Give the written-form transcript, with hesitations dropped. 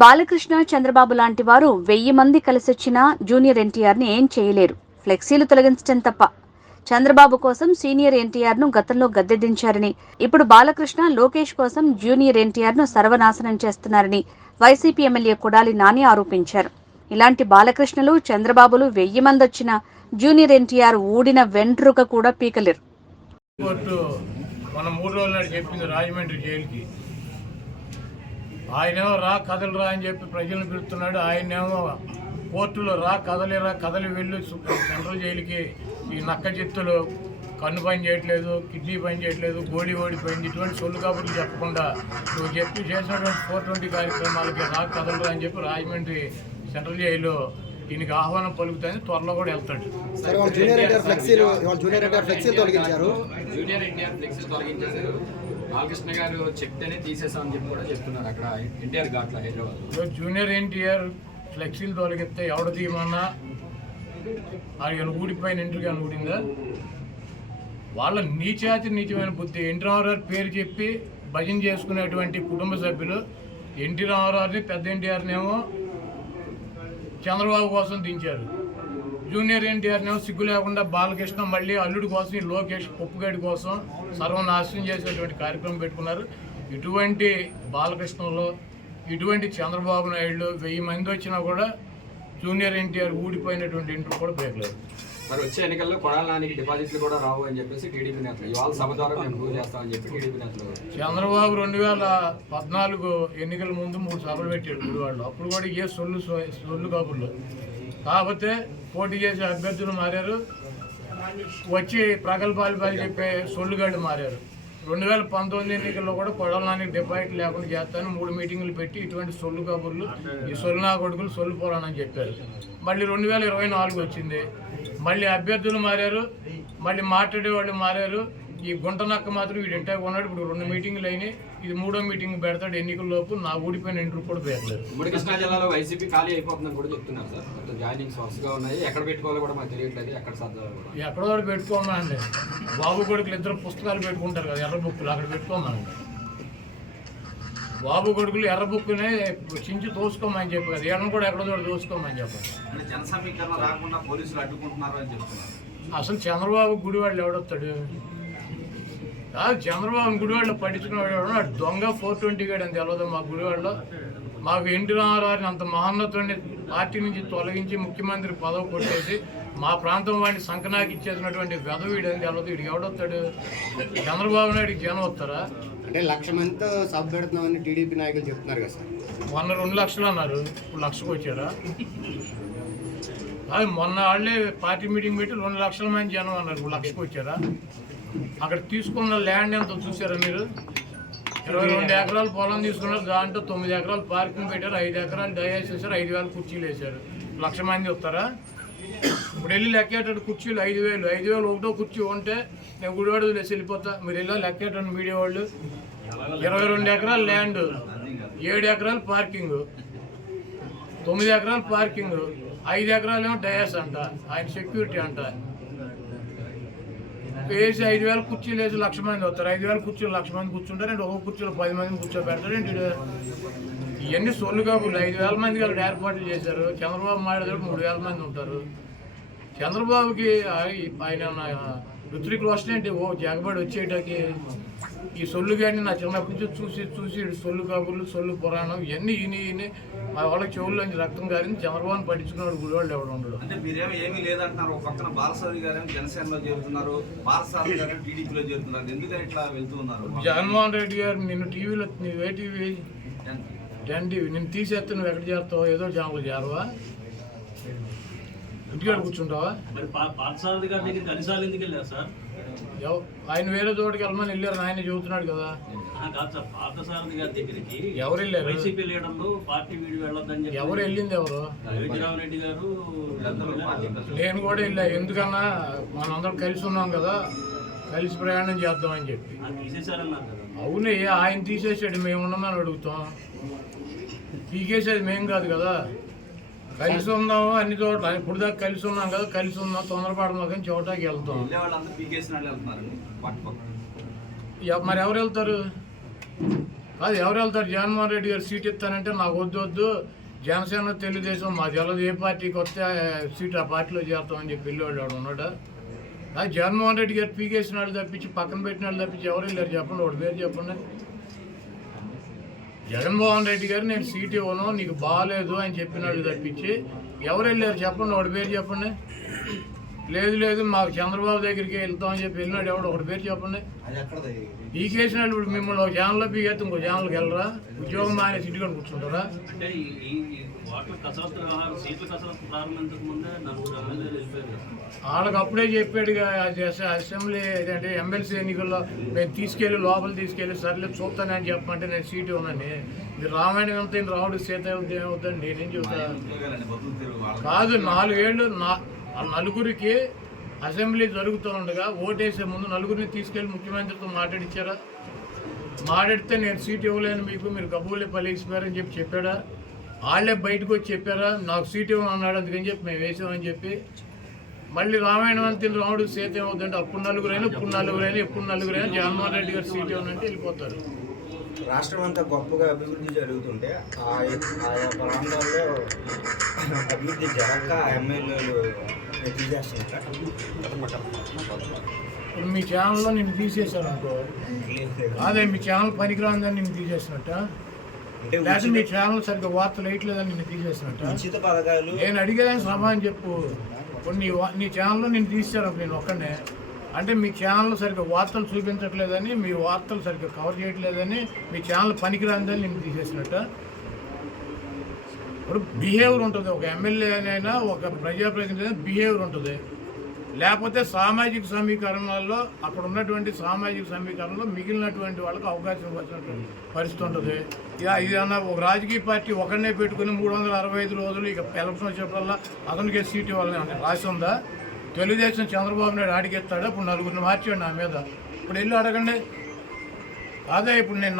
బాలకృష్ణ, చంద్రబాబు లాంటి వారు 1000 మంది కలిసొచ్చినా జూనియర్ ఎన్టీఆర్ని ఏం చేయలేరు. ఫ్లెక్సీలు తొలగించడం తప్ప. చంద్రబాబు కోసం సీనియర్ ఎన్టీఆర్ను గతంలో గద్దెదించారని, ఇప్పుడు బాలకృష్ణ, లోకేష్ కోసం జూనియర్ ఎన్టీఆర్ను సర్వనాశనం చేస్తున్నారని వైసీపీ ఎమ్మెల్యే కొడాలి నాని ఆరోపించారు. ఇలాంటి బాలకృష్ణలు, చంద్రబాబులు 1000 మంది వచ్చినా జూనియర్ ఎన్టీఆర్ ఊడిన వెంట్రుక కూడా పీకలేరు. మనం 3 రోజుల నాడు చెప్పింది రాజమండ్రి జైలుకి. ఆయనేమో రా కదలు రా అని చెప్పి ప్రజలను పిలుస్తున్నాడు. ఆయనేమో కోర్టులో రా కదలి వెళ్ళు సెంట్రల్ జైలుకి. ఈ నక్క చిత్తులు కన్ను పని చేయట్లేదు, కిడ్నీ పని చేయట్లేదు, గోళీ ఓడిపోయింది, ఇటువంటి సొల్లు కబుర్లు చెప్పకుండా నువ్వు చెప్పి చేసినటువంటి 420 కార్యక్రమాలకి రా కదలరా అని చెప్పి రాజమండ్రి సెంట్రల్ జైలు దీనికి ఆహ్వానం పలుకుతాయని త్వరలో కూడా వెళ్తాడు. బాలకృష్ణ గారు చెప్తేనే తీసేసామని చెప్పి కూడా చెప్తున్నారు అక్కడ ఎన్టీఆర్ ఘాట్లో హైదరాబాద్. జూనియర్ ఎన్టీఆర్ ఫ్లెక్సీలు తొలగిస్తే ఎవడ తీయమన్నా ఆయన ఊడిపోయిన ఇంటికి ఊడిందా? వాళ్ళ నీచమైన బుద్ధి. ఎన్టీ రామారావు పేరు చెప్పి భజన చేసుకునేటువంటి కుటుంబ సభ్యులు ఎన్టీ రామారావుని, పెద్ద ఎన్టీఆర్ని ఏమో చంద్రబాబు కోసం దించారు. జూనియర్ ఎన్టీఆర్ని ఏమో సిగ్గు లేకుండా బాలకృష్ణ మళ్ళీ అల్లుడి కోసం, ఈ లోకేష్ పప్పుగడ్డి కోసం సర్వనాశనం చేసేటువంటి కార్యక్రమం పెట్టుకున్నారు. ఇటువంటి బాలకృష్ణలో, ఇటువంటి చంద్రబాబు నాయుడు 1000 మంది వచ్చినా కూడా జూనియర్ ఎన్టీఆర్ ఊడిపోయినటువంటి ఇంటర్ కూడా పేర్లేదు. మరి వచ్చే ఎన్నికల్లో కొడాలి నానికి డిపాజిట్లు కూడా రావు అని చెప్పేసి టీడీపీ నేతలు ఇవాళ సభ ద్వారా మేము ప్రూవ్ చేస్తామని చెప్పి టీడీపీ నేతలు. చంద్రబాబు 2014 ఎన్నికల ముందు 3 సభలు పెట్టాడు గుడివాడలో. అప్పుడు కూడా ఏ సొల్లు కబుర్లు. కాకపోతే పోటీ చేసే అభ్యర్థులు మారారు, వచ్చి ప్రగల్భాలు చెప్పే సొల్లుగాళ్ళు మారారు. 2019 ఎన్నికల్లో కూడా కొడాలి నానికి డిపాజిట్ లేకుండా చేస్తాను 3 మీటింగులు పెట్టి ఇటువంటి సొల్లు కబుర్లు, ఈ సొల్లు నా కొడుకులు సొల్లు పోరానని చెప్పారు. మళ్ళీ 2024 వచ్చింది, మళ్ళీ అభ్యర్థులు మారారు, మళ్ళీ మాట్లాడేవాళ్ళు మారారు. ఈ గుంట నక్క మాత్రం వీడు ఇంటాగా ఉన్నాడు. ఇప్పుడు 2 మీటింగులు అయినాయి, ఇది 3వ మీటింగ్ పెడతాడు ఎన్నికల లోపు. నా ఊడిపోయిన ఇంటర్ కూడా పేర్లేదు. ఉమ్మడి కృష్ణా జిల్లాలో వైసీపీ ఖాళీ అయిపోతుందని కూడా చెప్తున్నారు సార్. మొత్తం జాయినింగ్స్ వరుసగా ఉన్నాయి, ఎక్కడ పెట్టుకోవాలో కూడా మాకు తెలియట్లేదు. ఎక్కడ సర్దాలు కూడా ఎక్కడో పెట్టుకోమండి. బాబు కొడుకులు 2 పుస్తకాలు పెట్టుకుంటారు కదా, ఎర్ర బుక్కులు, అక్కడ పెట్టుకోమండి. బాబు కొడుకులు ఎర్ర బుక్కునే చించి తోసుకోమని చెప్పి కదా, ఎర్రను కూడా ఎక్కడో తోసుకోమని చెప్పాలి. జన సమీకరణ రాకుండా పోలీసులు అడ్డుకుంటున్నారు అని చెప్తున్నారు. అసలు చంద్రబాబు గుడివాళ్ళు ఎవడొస్తాడు? చంద్రబాబు గుడివాళ్ళు పట్టించుకునేవాడు దొంగ 420 గాడు అని తెలియదు. మా గుడివాడలో మాకు ఎన్టీ రామారావుని అంత మహోన్నతుడిని పార్టీ నుంచి తొలగించి ముఖ్యమంత్రి పదవి కొట్టేసి మా ప్రాంతం వాడిని సంకనాకి ఇచ్చేసినటువంటి వెధవీడు అని తెలియదు. వీడికి ఎవడొస్తాడు? చంద్రబాబు నాయుడికి జనం వస్తారా? అంటే 1,00,000 మందితో సభ పెడుతున్నామని టీడీపీ నాయకులు చెప్తున్నారు కదా సార్. మొన్న 2 లక్షలు అన్నారు, ఇప్పుడు 1,00,000కి వచ్చారా? అది మొన్న వాళ్ళే పార్టీ మీటింగ్ పెట్టి 2 లక్షల మంది జనం అన్నారు, ఇప్పుడు 1,00,000కి వచ్చారా? అక్కడ తీసుకున్న ల్యాండ్ ఎంత చూసారా మీరు? 22 ఎకరాలు పొలం తీసుకున్నారు, దాంట్లో 9 ఎకరాలు పార్కింగ్ పెట్టారు, 5 ఎకరాలు డయాస్ వేసారు, 5,000 కుర్చీలు వేశారు. 1,00,000 మంది వస్తారా? ఇప్పుడు వెళ్ళి లెక్కేటట్టు కుర్చీలు 5,000 ఒకటో కుర్చీ ఉంటే నేను గుడివాడ వేసి వెళ్ళిపోతా. మీరు వెళ్ళా లెక్కేటట్టు మీడియా వాళ్ళు. 22 ఎకరాలు ల్యాండ్, 7 ఎకరాలు పార్కింగ్, 9 ఎకరాలు పార్కింగ్, 5 ఎకరాలు ఏమో డయాస్ అంట, ఆయన సెక్యూరిటీ అంట. వేసి 5,000 కుర్చీలు వేసి 1,00,000 మంది వస్తారు. 5,000 కుర్చీలు 1,00,000 మంది కూర్చుంటారు. అంటే ఒక కుర్చీలో 10 మందిని కూర్చోబెడతారు. ఏంటి ఇవన్నీ సొల్లు కాబులు. 5,000 మందికి వాళ్ళు ఏర్పాట్లు చేశారు. చంద్రబాబు మాట్లాడేటప్పుడు 3,000 మంది ఉంటారు. చంద్రబాబుకి ఆయన ఋత్విక్ రోషన్ ఏంటి ఓ జగబడి వచ్చేటకి ఈ సొల్లు కానీ నా చిన్నప్పటి నుంచి చూసి సొల్లు కబుర్లు, సొల్లు పురాణం ఇవన్నీ ఈయన మా వాళ్ళకి చెవుల్లోంచి రక్తం గారిని చంద్రబాబుని పట్టించుకున్నాడు గుడివాళ్ళు ఎవడు ఉండడు. అంటే మీరేమో ఏమీ లేదంటున్నారు. ఒక పక్కన బాలసారి గారు జనసేనలో చేరుతున్నారు, బాలసారి గారు టీడీపీలో చేరుతున్నారు. ఎందుకని ఇట్లా వెళ్తూ ఉన్నారు? జగన్మోహన్ రెడ్డి గారు నిన్ను టీవీలో, ఏ టీవీ? 10 టీవీ. నిన్ను తీసేస్తే నువ్వు ఎక్కడ చేస్తావు? ఏదో ఛానల్ చేరవా? ఇంటికాడ కూర్చుంటావా? పార్థసారథి గారి దగ్గర కనీసాలు ఎందుకు వెళ్ళారు సార్? ఆయన వేరే చోటుకి వెళ్ళమని వెళ్ళారు, ఆయన చెబుతున్నాడు కదా. కాదు సార్, పార్థసారథి గారి దగ్గరికి ఎవరు వెళ్ళారు? వైసీపీ లీడర్లు పార్టీ వీడి వెళ్ళొద్దని చెప్పి. ఎవరు వెళ్ళింది? ఎవరు? అయోధ్యరావు రెడ్డి గారు. నేను కూడా వెళ్ళా. ఎందుకన్నా మనందరం కలిసి ఉన్నాం కదా, కలిసి ప్రయాణం చేద్దామని చెప్పి. తీసేశారన్నారు కదా. అవునే, ఆయన తీసేసాడు, మేము ఉన్నామని అడుగుతాం. పీకేసేది మేము కాదు కదా. కలిసి ఉందాము అన్ని చోట్ల. ఇప్పుడు దాకా కలిసి ఉన్నాం కదా, కలిసి ఉందాం, తొందరపడదాం కానీ చోటకి వెళ్తాం. మరి ఎవరు వెళ్తారు? అది ఎవరు వెళ్తారు? జగన్మోహన్ రెడ్డి గారు సీట్ ఇస్తానంటే నాకు వద్దు జనసేన తెలుగుదేశం మా జలది ఏ పార్టీకి వస్తే సీట్ ఆ పార్టీలో చేస్తామని చెప్పి వెళ్ళేవాడు వాడు ఉన్నాడా? అది జగన్మోహన్ రెడ్డి గారు పీకేసిన వాళ్ళు తప్పించి పక్కన పెట్టిన వాళ్ళు తప్పించి ఎవరు వెళ్ళారు చెప్పండి, వాడి పేరు చెప్పండి. జగన్మోహన్ రెడ్డి గారు నేను సీట్ ఇవ్వను నీకు బాగాలేదు అని చెప్పిన వాళ్ళు తప్పించి ఎవరు వెళ్ళారు చెప్పండి, వాడి పేరు చెప్పండి. లేదు మాకు చంద్రబాబు దగ్గరికి వెళ్తామని చెప్పి వెళ్ళినాడు ఎవడు, ఒకటి పేరు చెప్పండి. పీకేసిన వాళ్ళు ఇప్పుడు మిమ్మల్ని ఒక ఛానల్లో పీకేస్తే ఇంకో ఛానల్కి వెళ్ళరా? ఉద్యోగం మానే సిటీకొని కూర్చుంటారా? అంటే ఈ ఓట్ల కసరత్తు వ్యవహారం సీట్ల కసరత్తు ప్రారంభించక ముందే 4 ఎమ్మెల్యేలు వెళ్ళిపోయారు. వాళ్ళకి అప్పుడే చెప్పాడుగా అసెంబ్లీ అంటే ఎమ్మెల్సీ ఎన్నికల్లో నేను తీసుకెళ్ళి లోపల తీసుకెళ్ళి సర్లే చూస్తానని చెప్పమంటే నేను సీట్ ఇవ్వనని. మీరు రామాయణం ఎంత రావుడు సీత ఏమవుతుంది నేనేం చెబుతాను కాదు. 4 ఏళ్ళు నలుగురికి అసెంబ్లీ జరుగుతుండగా ఓటేసే ముందు నలుగురిని తీసుకెళ్ళి ముఖ్యమంత్రితో మాట్లాడిచ్చారా? మాట్లాడితే నేను సీట్ ఇవ్వలేను మీకు, మీరు గబ్బులే పలిగిపోయారని చెప్పి చెప్పాడా? వాళ్ళే బయటకు వచ్చి చెప్పారా నాకు సీట్ ఇవ్వను అన్నాడు, అందుకని చెప్పి మేము వేసామని చెప్పి. మళ్ళీ రామాయణం అంత రాముడు సీత ఏమవుతుందంటే అప్పుడు నలుగురైనా ఎప్పుడు నలుగురైనా జగన్మోహన్ రెడ్డి గారు సీట్ ఇవ్వనంటే వెళ్ళిపోతారు. రాష్ట్రం అంతా గొప్పగా అభివృద్ధి జరుగుతుంటే ఆయా ప్రాంతాల్లో అభివృద్ధి జరగక ఎమ్మెల్యేలు తీసేస్తున్నారు. ఇప్పుడు మీ ఛానల్లో నిన్ను తీసేశారు అనుకో, అదే మీ ఛానల్ పనికిరాందని నిన్ను తీసేసినట్ట, లేకపోతే మీ ఛానల్ సరిగ్గా వార్తలు వేయట్లేదని నిన్ను తీసేసినట్ట. ఉచిత పథకాలు నేను అడిగేదాన్ని సమాధానం చెప్పు. ఇప్పుడు నీ ఛానల్లో నేను తీసాను నేను ఒక్కనే అంటే మీ ఛానల్ సరిగ్గా వార్తలు చూపించట్లేదని, మీ వార్తలు సరిగ్గా కవర్ చేయట్లేదని, మీ ఛానల్ పనికిరాందని నేను తీసేసినట్ట. ఇప్పుడు బిహేవియర్ ఉంటుంది, ఒక ఎమ్మెల్యేనైనా ఒక ప్రజాప్రతినిధి బిహేవియర్ ఉంటుంది. లేకపోతే సామాజిక సమీకరణాల్లో అక్కడ ఉన్నటువంటి సామాజిక సమీకరణలో మిగిలినటువంటి వాళ్ళకి అవకాశం వచ్చినటువంటి పరిస్థితి ఉంటుంది. ఇదన్నా ఒక రాజకీయ పార్టీ ఒకరినే పెట్టుకుని 365 రోజులు ఇక ఎలక్షన్ వచ్చేటల్లా అతనికే సీట్ ఇవ్వాలని రాసి ఉందా? తెలుగుదేశం చంద్రబాబు నాయుడు అడిగేస్తాడు, ఇప్పుడు 4 మార్చాడు నా మీద. ఇప్పుడు వెళ్ళి అడగండి. అదే ఇప్పుడు నేను